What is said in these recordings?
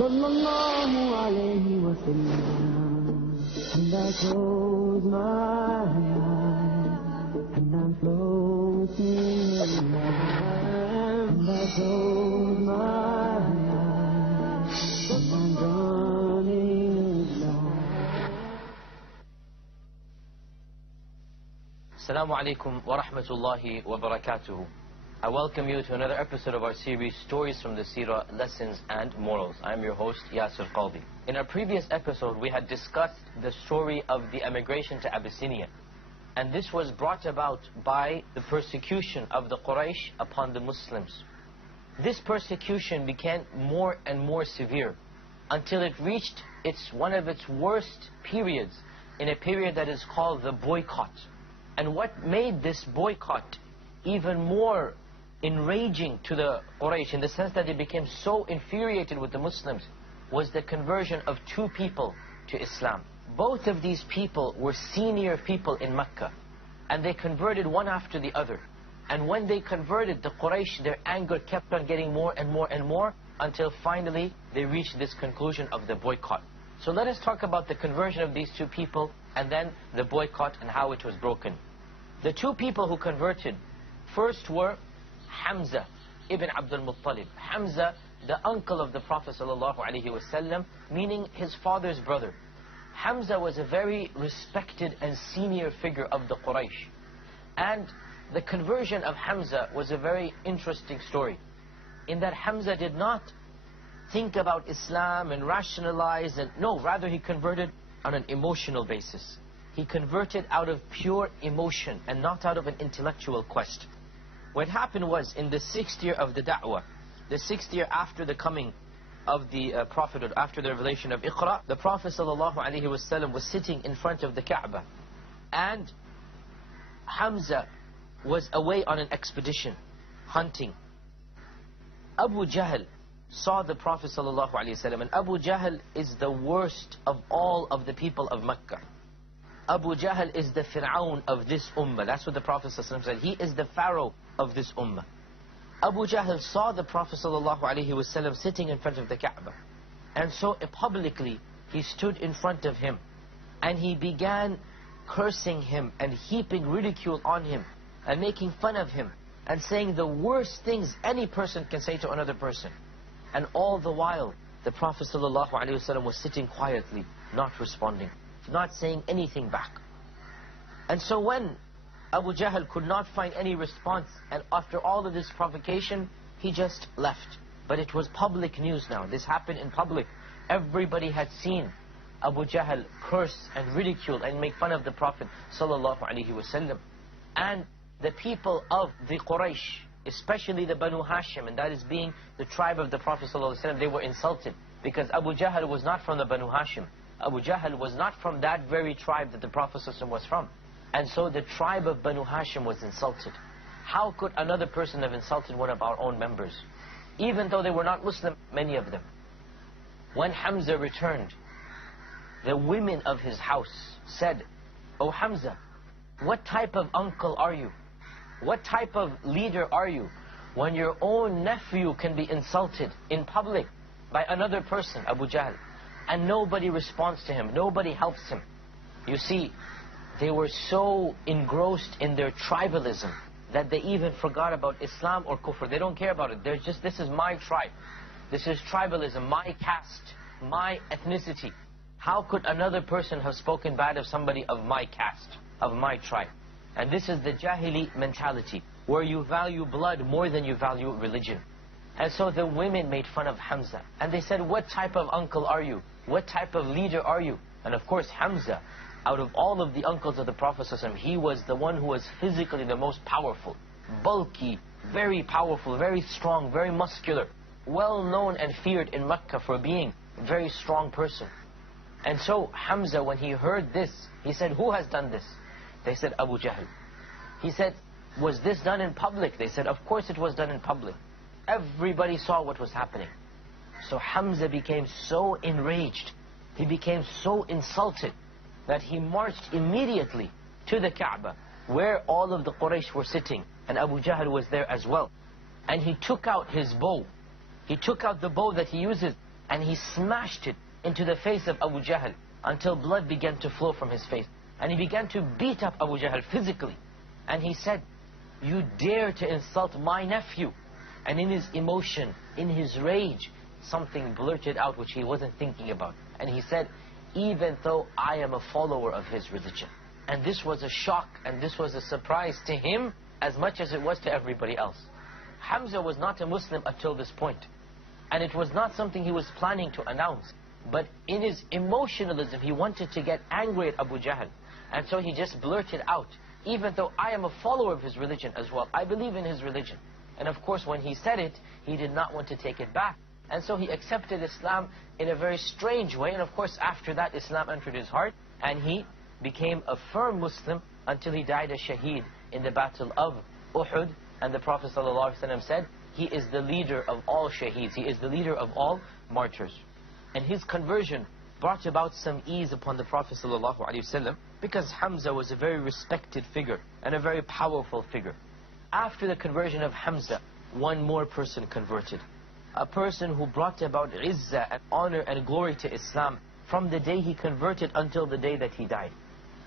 Sallallahu alayhi wa sallam. And I close my eyes, and I'm floating in love. And I close my eyes, and I'm drowning in love. Assalamu alaikum wa rahmatullahi wa barakatuhu. I welcome you to another episode of our series, Stories from the Seerah, Lessons and Morals. I'm your host, Yasir Qadhi. In our previous episode, we had discussed the story of the emigration to Abyssinia. And this was brought about by the persecution of the Quraysh upon the Muslims. This persecution became more and more severe until it reached one of its worst periods, in a period that is called the boycott. And what made this boycott even more enraging to the Quraysh, in the sense that they became so infuriated with the Muslims, was the conversion of two people to Islam. Both of these people were senior people in Mecca, and they converted one after the other. And when they converted, the Quraysh, their anger kept on getting more and more and more, until finally they reached this conclusion of the boycott. So let us talk about the conversion of these two people, and then the boycott and how it was broken. The two people who converted first were Hamza ibn Abdul Muttalib. Hamza, the uncle of the Prophet ﷺ, meaning his father's brother. Hamza was a very respected and senior figure of the Quraysh. And the conversion of Hamza was a very interesting story, in that Hamza did not think about Islam and rationalize, and no, rather he converted on an emotional basis. He converted out of pure emotion and not out of an intellectual quest. What happened was, in the 6th year of the da'wah, the 6th year after the coming of the prophethood, after the revelation of Iqra, the Prophet ﷺ was sitting in front of the Kaaba, and Hamza was away on an expedition, hunting. Abu Jahl saw the Prophet ﷺ, and Abu Jahl is the worst of all of the people of Mecca. Abu Jahl is the Fir'aun of this ummah. That's what the Prophet ﷺ said. He is the Pharaoh of this ummah. Abu Jahl saw the Prophet ﷺ sitting in front of the Kaaba. And so publicly, he stood in front of him, and he began cursing him and heaping ridicule on him and making fun of him and saying the worst things any person can say to another person. And all the while, the Prophet ﷺ was sitting quietly, not responding, not saying anything back. And so when Abu Jahl could not find any response, and after all of this provocation, he just left. But it was public news now. This happened in public. Everybody had seen Abu Jahl curse and ridicule and make fun of the Prophet ﷺ. And the people of the Quraysh, especially the Banu Hashim, and that is being the tribe of the Prophet ﷺ, they were insulted, because Abu Jahl was not from the Banu Hashim. Abu Jahl was not from that very tribe that the Prophet ﷺ was from. And so the tribe of Banu Hashim was insulted. How could another person have insulted one of our own members? Even though they were not Muslim, many of them. When Hamza returned, the women of his house said, "Oh Hamza, what type of uncle are you? What type of leader are you, when your own nephew can be insulted in public by another person, Abu Jahl, and nobody responds to him, nobody helps him?" You see, they were so engrossed in their tribalism that they even forgot about Islam or Kufr. They don't care about it. They're just, this is my tribe. This is tribalism, my caste, my ethnicity. How could another person have spoken bad of somebody of my caste, of my tribe? And this is the Jahili mentality, where you value blood more than you value religion. And so the women made fun of Hamza, and they said, "What type of uncle are you? What type of leader are you?" And of course Hamza, out of all of the uncles of the Prophet ﷺ, he was the one who was physically the most powerful, bulky, very powerful, very strong, very muscular, well known and feared in Mecca for being a very strong person. And so Hamza, when he heard this, he said, "Who has done this?" They said, "Abu Jahl." He said, "Was this done in public?" They said, "Of course it was done in public. Everybody saw what was happening." So Hamza became so enraged, he became so insulted, that he marched immediately to the Kaaba, where all of the Quraysh were sitting, and Abu Jahl was there as well. And he took out his bow. He took out the bow that he uses and he smashed it into the face of Abu Jahl until blood began to flow from his face. And he began to beat up Abu Jahl physically. And he said, "You dare to insult my nephew?" And in his emotion, in his rage, something blurted out which he wasn't thinking about. And he said, "Even though I am a follower of his religion." And this was a shock, and this was a surprise to him as much as it was to everybody else. Hamza was not a Muslim until this point. And it was not something he was planning to announce. But in his emotionalism, he wanted to get angry at Abu Jahl. And so he just blurted out, "Even though I am a follower of his religion as well, I believe in his religion." And of course, when he said it, he did not want to take it back. And so he accepted Islam in a very strange way. And of course, after that, Islam entered his heart. And he became a firm Muslim until he died a shaheed in the battle of Uhud. And the Prophet ﷺ said, he is the leader of all shaheeds. He is the leader of all martyrs. And his conversion brought about some ease upon the Prophet ﷺ, because Hamza was a very respected figure and a very powerful figure. After the conversion of Hamza, one more person converted. A person who brought about izzah and honor and glory to Islam from the day he converted until the day that he died.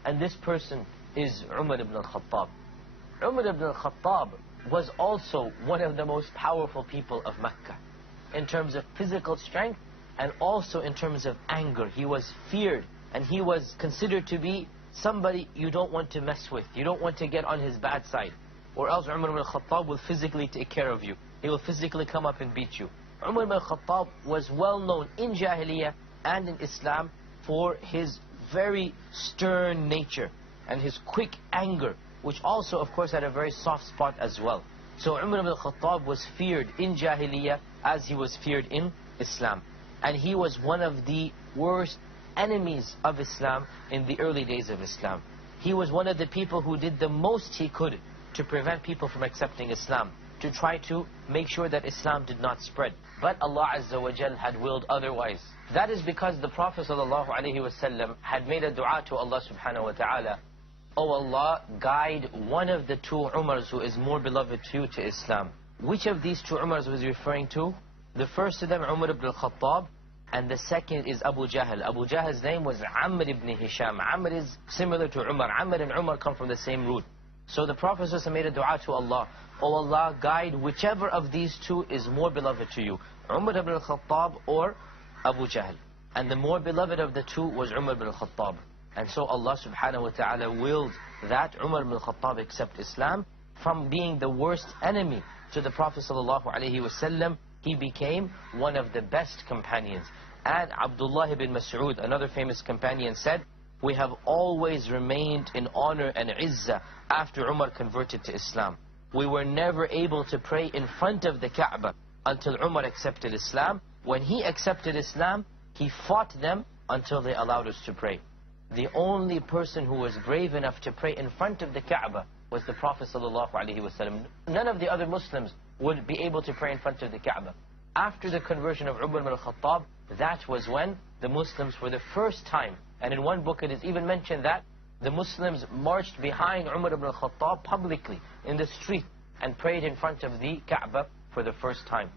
And this person is Umar ibn al-Khattab. Umar ibn al-Khattab was also one of the most powerful people of Mecca in terms of physical strength and also in terms of anger. He was feared and he was considered to be somebody you don't want to mess with. You don't want to get on his bad side, or else Umar ibn al-Khattab will physically take care of you. He will physically come up and beat you. Umar ibn al-Khattab was well known in Jahiliyyah and in Islam for his very stern nature and his quick anger, which also of course had a very soft spot as well. So Umar ibn al-Khattab was feared in Jahiliyyah as he was feared in Islam. And he was one of the worst enemies of Islam in the early days of Islam. He was one of the people who did the most he could to prevent people from accepting Islam, to try to make sure that Islam did not spread. But Allah Azza wa Jal had willed otherwise. That is because the Prophet ﷺ had made a dua to Allah subhanahu wa ta'ala, "O Allah, guide one of the two Umars who is more beloved to you to Islam." Which of these two Umars was he referring to? The first of them, Umar ibn al-Khattab, and the second is Abu Jahl. Abu Jahl's name was Amr ibn Hisham. Amr is similar to Umar. Amr and Umar come from the same root. So the Prophet ﷺ made a dua to Allah, "O Allah, guide whichever of these two is more beloved to you, Umar ibn al-Khattab or Abu Jahl." And the more beloved of the two was Umar ibn al-Khattab. And so Allah subhanahu wa ta'ala willed that Umar ibn al-Khattab accept Islam. From being the worst enemy to the Prophet ﷺ, he became one of the best companions. And Abdullah ibn Mas'ud, another famous companion, said, "We have always remained in honor and izzah after Umar converted to Islam. We were never able to pray in front of the Kaaba until Umar accepted Islam. When he accepted Islam, he fought them until they allowed us to pray." The only person who was brave enough to pray in front of the Kaaba was the Prophet ﷺ. None of the other Muslims would be able to pray in front of the Kaaba. After the conversion of Umar ibn al-Khattab, that was when the Muslims for the first time, and in one book it is even mentioned that the Muslims marched behind Umar ibn al-Khattab publicly in the street and prayed in front of the Kaaba for the first time.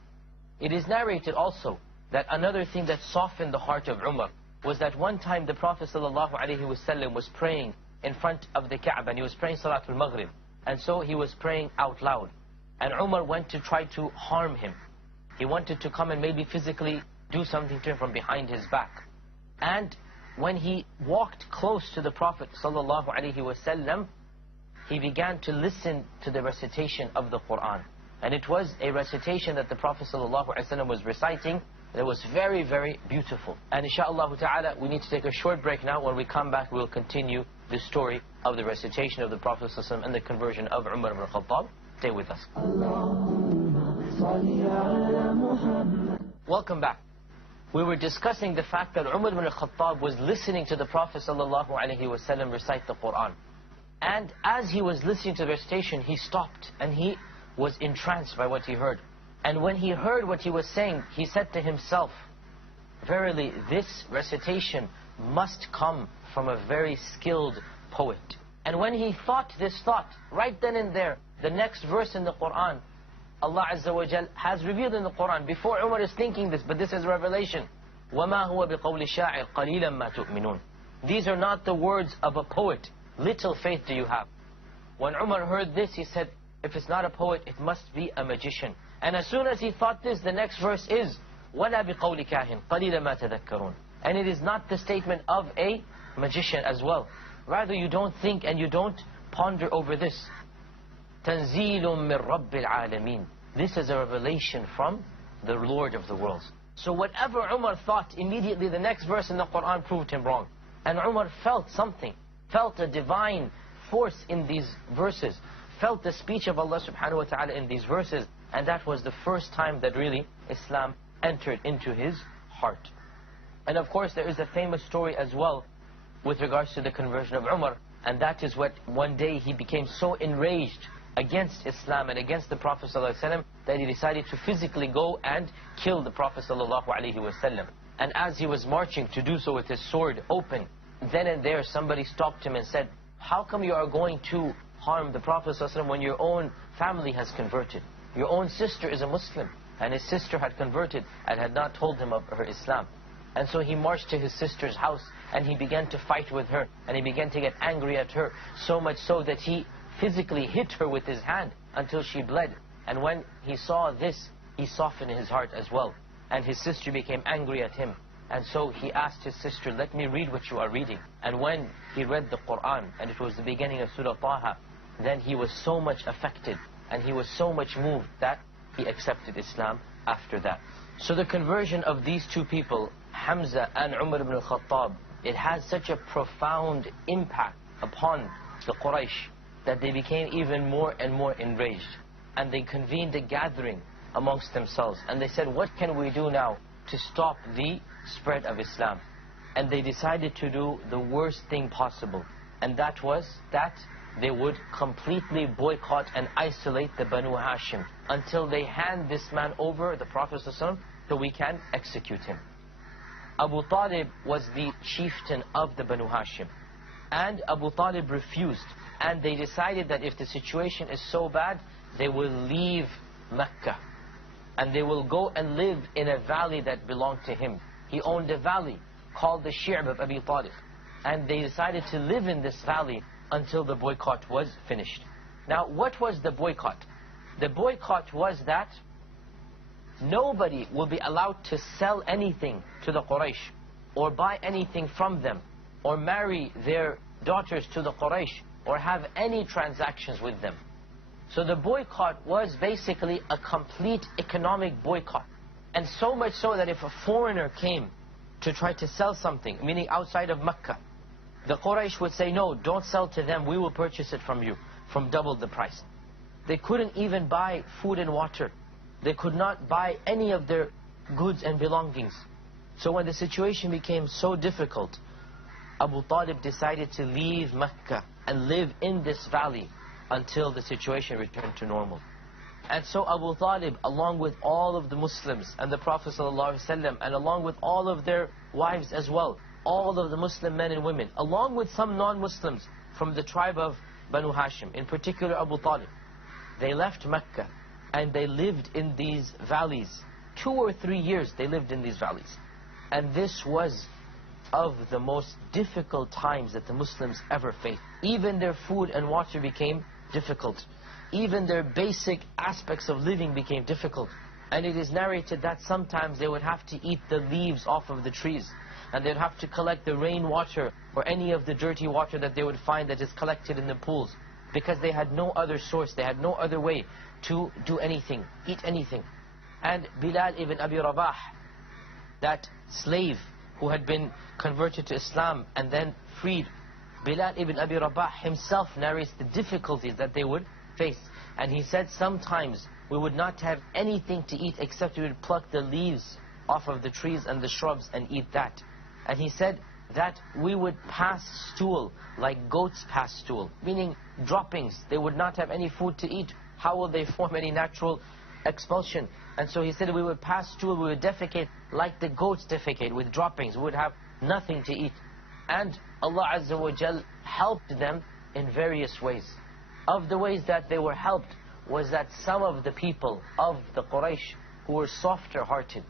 It is narrated also that another thing that softened the heart of Umar was that one time the Prophet ﷺ was praying in front of the Kaaba, and he was praying Salatul Maghrib, and so he was praying out loud. And Umar went to try to harm him. He wanted to come and maybe physically do something to him from behind his back. And when he walked close to the Prophet ﷺ, he began to listen to the recitation of the Quran. And it was a recitation that the Prophet ﷺ was reciting that was very, very beautiful. And inshaAllah ta'ala, we need to take a short break now. When we come back, we'll continue the story of the recitation of the Prophet ﷺ and the conversion of Umar ibn al-Khattab. Stay with us. Welcome back. We were discussing the fact that Umar ibn al-Khattab was listening to the Prophet ﷺ recite the Quran. And as he was listening to the recitation, he stopped and he was entranced by what he heard. And when he heard what he was saying, he said to himself, "Verily, this recitation must come from a very skilled poet." And when he thought this thought, right then and there, the next verse in the Quran Allah Azza wa Jal has revealed in the Quran before Umar is thinking this, but this is revelation. وَمَا هُوَ بِقَوْلِ شَاعِرٍ قَلِيلًا مَا تُؤْمِنُونَ. These are not the words of a poet. Little faith do you have. When Umar heard this, he said, if it's not a poet, it must be a magician. And as soon as he thought this, the next verse is, وَلَا بِقَوْلِ كَاهِنٍ قَلِيلًا مَا تَذَكَّرُونَ. And it is not the statement of a magician as well. Rather, you don't think and you don't ponder over this. تَنْزِيلٌ مِّن رَبِّ الْعَالَمِينَ. This is a revelation from the Lord of the worlds. So whatever Umar thought, immediately the next verse in the Quran proved him wrong. And Umar felt something, felt a divine force in these verses, felt the speech of Allah subhanahu wa ta'ala in these verses, and that was the first time that really Islam entered into his heart. And of course there is a famous story as well with regards to the conversion of Umar, and that is what one day he became so enraged against Islam and against the Prophet ﷺ that he decided to physically go and kill the Prophet ﷺ. And as he was marching to do so with his sword open, then and there somebody stopped him and said, how come you are going to harm the Prophet ﷺ when your own family has converted? Your own sister is a Muslim, and his sister had converted and had not told him of her Islam. And so he marched to his sister's house and he began to fight with her, and he began to get angry at her, so much so that he physically hit her with his hand until she bled. And when he saw this, he softened his heart as well, and his sister became angry at him. And so he asked his sister, let me read what you are reading. And when he read the Quran, and it was the beginning of Surah Taha, then he was so much affected and he was so much moved that he accepted Islam after that. So the conversion of these two people, Hamza and Umar ibn al-Khattab, it had such a profound impact upon the Quraysh that they became even more and more enraged. And they convened a gathering amongst themselves. And they said, what can we do now to stop the spread of Islam? And they decided to do the worst thing possible. And that was that they would completely boycott and isolate the Banu Hashim until they hand this man over, the Prophet ﷺ, so we can execute him. Abu Talib was the chieftain of the Banu Hashim. And Abu Talib refused. And they decided that if the situation is so bad, they will leave Mecca. And they will go and live in a valley that belonged to him. He owned a valley called the Shi'b of Abi Talib. And they decided to live in this valley until the boycott was finished. Now, what was the boycott? The boycott was that nobody will be allowed to sell anything to the Quraysh, or buy anything from them, or marry their daughters to the Quraysh, or have any transactions with them. So the boycott was basically a complete economic boycott. And so much so that if a foreigner came to try to sell something, meaning outside of Mecca, the Quraysh would say, no, don't sell to them, we will purchase it from you, from double the price. They couldn't even buy food and water. They could not buy any of their goods and belongings. So when the situation became so difficult, Abu Talib decided to leave Mecca and live in this valley until the situation returned to normal. And so Abu Talib, along with all of the Muslims and the Prophet ﷺ, and along with all of their wives as well, all of the Muslim men and women, along with some non-Muslims from the tribe of Banu Hashim, in particular Abu Talib, they left Mecca and they lived in these valleys. 2 or 3 years they lived in these valleys. And this was of the most difficult times that the Muslims ever faced. Even their food and water became difficult. Even their basic aspects of living became difficult. And it is narrated that sometimes they would have to eat the leaves off of the trees, and they'd have to collect the rainwater or any of the dirty water that they would find that is collected in the pools, because they had no other source, they had no other way to do anything, eat anything. And Bilal ibn Abi Rabah, that slave who had been converted to Islam and then freed, Bilal ibn Abi Rabah himself narrates the difficulties that they would face. And he said, sometimes we would not have anything to eat except we would pluck the leaves off of the trees and the shrubs and eat that. And he said that we would pass stool like goats pass stool, meaning droppings. They would not have any food to eat. How will they form any natural expulsion? And so he said we would pass stool, we would defecate like the goats defecate, with droppings. We would have nothing to eat. And Allah Azza wa Jal helped them in various ways. Of the ways that they were helped was that some of the people of the Quraysh who were softer hearted,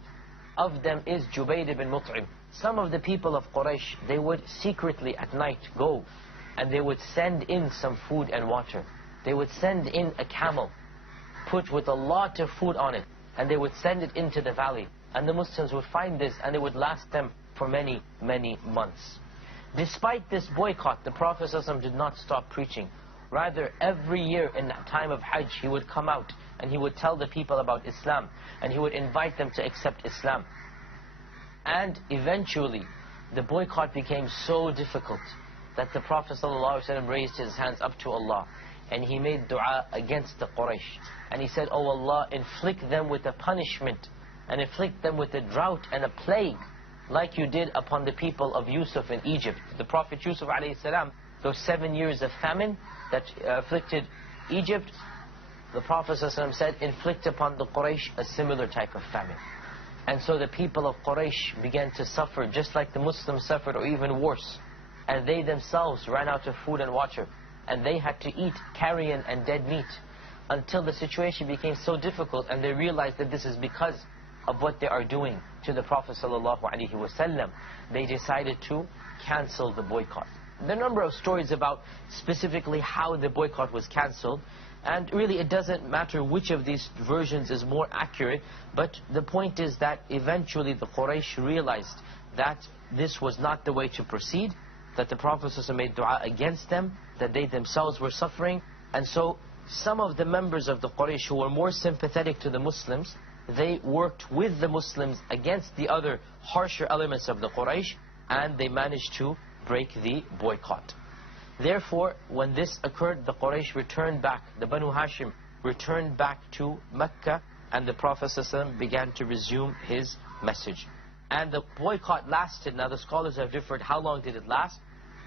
of them is Jubayr ibn Mut'im. Some of the people of Quraysh, they would secretly at night go and they would send in some food and water. They would send in a camel put with a lot of food on it, and they would send it into the valley, and the Muslims would find this and it would last them for many, many months. Despite this boycott, the Prophet ﷺ did not stop preaching. Rather, every year in the time of Hajj, he would come out and he would tell the people about Islam, and he would invite them to accept Islam. And eventually, the boycott became so difficult that the Prophet ﷺ raised his hands up to Allah, and he made dua against the Quraysh. And he said, "Oh Allah, inflict them with a punishment, and inflict them with a drought and a plague, like you did upon the people of Yusuf in Egypt." The Prophet Yusuf ﷺ, those 7 years of famine that afflicted Egypt, the Prophet ﷺ said, inflict upon the Quraysh a similar type of famine. And so the people of Quraysh began to suffer just like the Muslims suffered, or even worse. And they themselves ran out of food and water, and they had to eat carrion and dead meat, until the situation became so difficult and they realized that this is because of what they are doing to the Prophet ﷺ. They decided to cancel the boycott. There are a number of stories about specifically how the boycott was cancelled, and really it doesn't matter which of these versions is more accurate, but the point is that eventually the Quraysh realized that this was not the way to proceed, that the Prophet ﷺ made dua against them, that they themselves were suffering. And so some of the members of the Quraysh who were more sympathetic to the Muslims, they worked with the Muslims against the other harsher elements of the Quraysh, and they managed to break the boycott. Therefore, when this occurred, the Quraysh returned back, the Banu Hashim returned back to Mecca, and the Prophet ﷺ began to resume his message. And the boycott lasted, now the scholars have differed, how long did it last?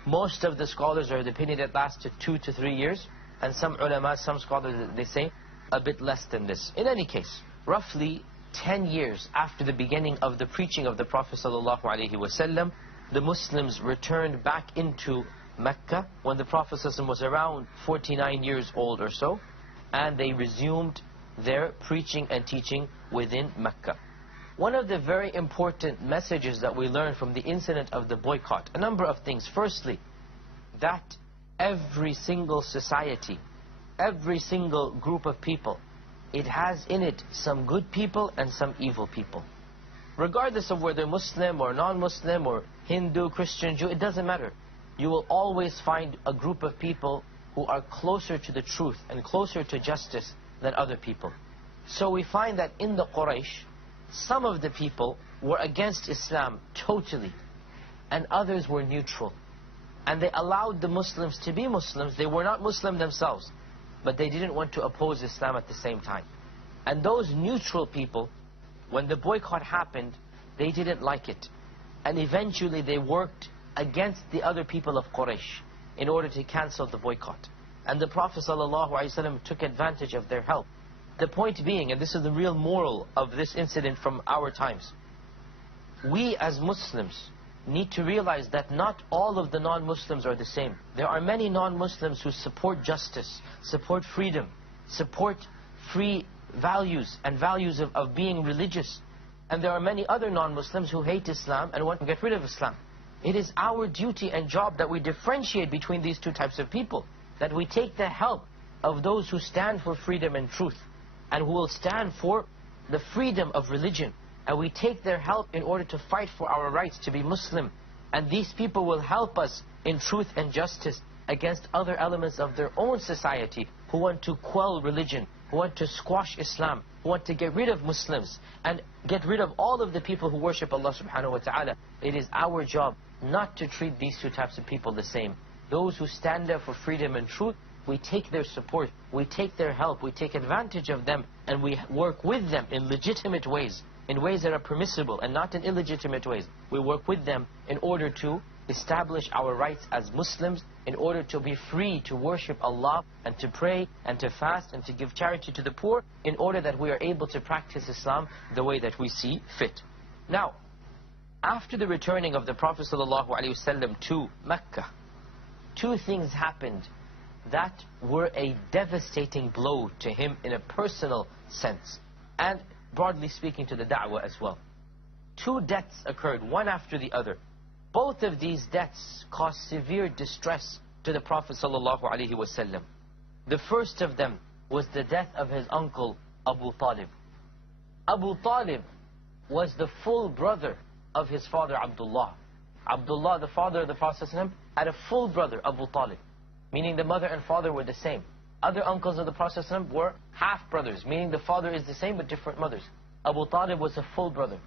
Most of the scholars are of the opinion it lasted 2 to 3 years, and some ulama, some scholars, they say a bit less than this. In any case, roughly 10 years after the beginning of the preaching of the Prophet ﷺ, the Muslims returned back into Mecca when the Prophet ﷺ was around 49 years old or so, and they resumed their preaching and teaching within Mecca. One of the very important messages that we learn from the incident of the boycott, a number of things. Firstly, that every single society, every single group of people, it has in it some good people and some evil people. Regardless of whether Muslim or non-Muslim or Hindu, Christian, Jew, it doesn't matter. You will always find a group of people who are closer to the truth and closer to justice than other people. So we find that in the Quraysh, some of the people were against Islam totally, and others were neutral. And they allowed the Muslims to be Muslims. They were not Muslim themselves, but they didn't want to oppose Islam at the same time. And those neutral people, when the boycott happened, they didn't like it. And eventually they worked against the other people of Quraysh in order to cancel the boycott. And the Prophet ﷺ took advantage of their help. The point being, and this is the real moral of this incident from our times, we as Muslims need to realize that not all of the non-Muslims are the same. There are many non-Muslims who support justice, support freedom, support free values and values of being religious. And there are many other non-Muslims who hate Islam and want to get rid of Islam. It is our duty and job that we differentiate between these two types of people, that we take the help of those who stand for freedom and truth, and who will stand for the freedom of religion. And we take their help in order to fight for our rights to be Muslim. And these people will help us in truth and justice against other elements of their own society who want to quell religion, who want to squash Islam, who want to get rid of Muslims and get rid of all of the people who worship Allah subhanahu wa ta'ala. It is our job not to treat these two types of people the same. Those who stand up for freedom and truth, we take their support, we take their help, we take advantage of them, and we work with them in legitimate ways, in ways that are permissible and not in illegitimate ways. We work with them in order to establish our rights as Muslims, in order to be free to worship Allah and to pray and to fast and to give charity to the poor, in order that we are able to practice Islam the way that we see fit. Now, after the returning of the Prophet ﷺ to Mecca, two things happened that were a devastating blow to him in a personal sense, and broadly speaking to the da'wah as well. 2 deaths occurred, one after the other. Both of these deaths caused severe distress to the Prophet ﷺ. The first of them was the death of his uncle Abu Talib. Abu Talib was the full brother of his father Abdullah. Abdullah, the father of the Prophet ﷺ, had a full brother, Abu Talib, meaning the mother and father were the same. Other uncles of the Prophet ﷺ were half-brothers, meaning the father is the same but different mothers. Abu Talib was a full brother.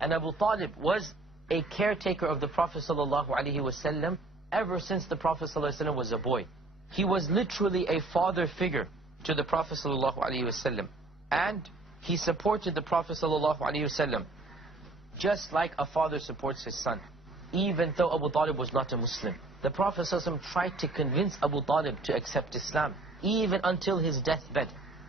And Abu Talib was a caretaker of the Prophet ﷺ ever since the Prophet ﷺ was a boy. He was literally a father figure to the Prophet ﷺ. And he supported the Prophet ﷺ just like a father supports his son. Even though Abu Talib was not a Muslim, the Prophet ﷺ tried to convince Abu Talib to accept Islam, even until his deathbed.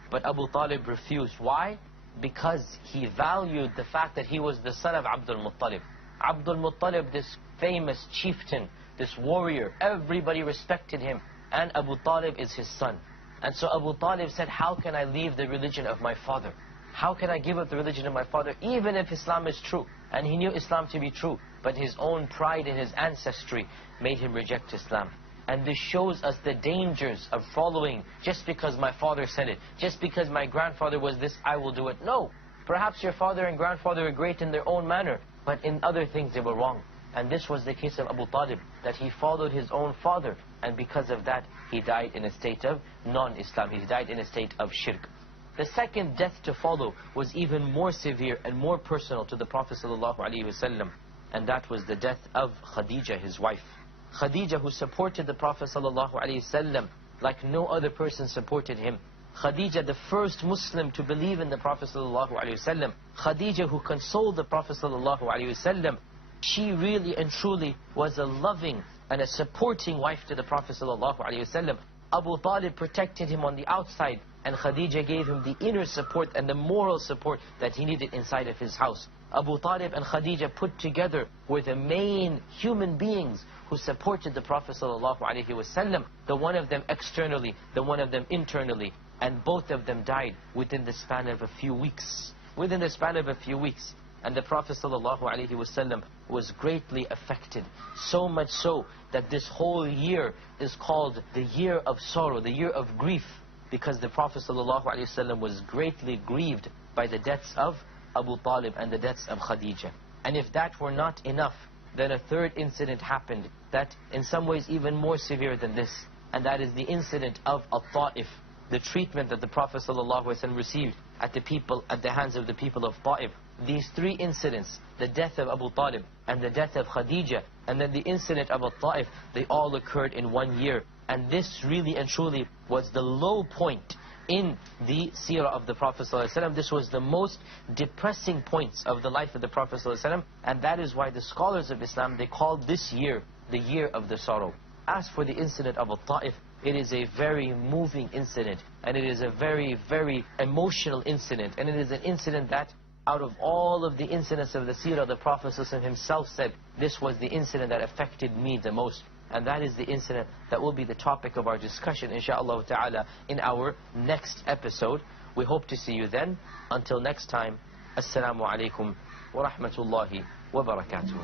But Abu Talib refused. Why? Because he valued the fact that he was the son of Abdul Muttalib. Abdul Muttalib, this famous chieftain, this warrior, everybody respected him, and Abu Talib is his son. And so Abu Talib said, how can I leave the religion of my father? How can I give up the religion of my father, even if Islam is true? And he knew Islam to be true, but his own pride in his ancestry made him reject Islam. And this shows us the dangers of following just because my father said it, just because my grandfather was this, I will do it. No, perhaps your father and grandfather were great in their own manner, but in other things they were wrong. And this was the case of Abu Talib, that he followed his own father, and because of that he died in a state of non-Islam. He died in a state of shirk. The second death to follow was even more severe and more personal to the Prophet ﷺ, and that was the death of Khadija, his wife. Khadija, who supported the Prophet ﷺ like no other person supported him. Khadija, the first Muslim to believe in the Prophet ﷺ. Khadija, who consoled the Prophet ﷺ. She really and truly was a loving and a supporting wife to the Prophet ﷺ. Abu Talib protected him on the outside, and Khadija gave him the inner support and the moral support that he needed inside of his house. Abu Talib and Khadija put together were the main human beings who supported the Prophet ﷺ, the one of them externally, the one of them internally. And both of them died within the span of a few weeks. Within the span of a few weeks. And the Prophet ﷺ was greatly affected. So much so that this whole year is called the year of sorrow, the year of grief. Because the Prophet ﷺ was greatly grieved by the deaths of Abu Talib and the deaths of Khadija. And if that were not enough, then a third incident happened that in some ways even more severe than this. And that is the incident of Al-Ta'if, the treatment that the Prophet ﷺ received at the hands of the people of Ta'if. These 3 incidents, the death of Abu Talib and the death of Khadija and then the incident of Al-Ta'if, they all occurred in 1 year. And this really and truly was the low point in the seerah of the Prophet ﷺ. This was the most depressing points of the life of the Prophet ﷺ, and that is why the scholars of Islam, they called this year the year of the sorrow. As for the incident of Al-Ta'if, it is a very moving incident, and it is a very, very emotional incident, and it is an incident that out of all of the incidents of the seerah, the Prophet ﷺ himself said, this was the incident that affected me the most. And that is the incident that will be the topic of our discussion, inshaAllah ta'ala, in our next episode. We hope to see you then. Until next time, Assalamu alaikum wa rahmatullahi wa barakatuh.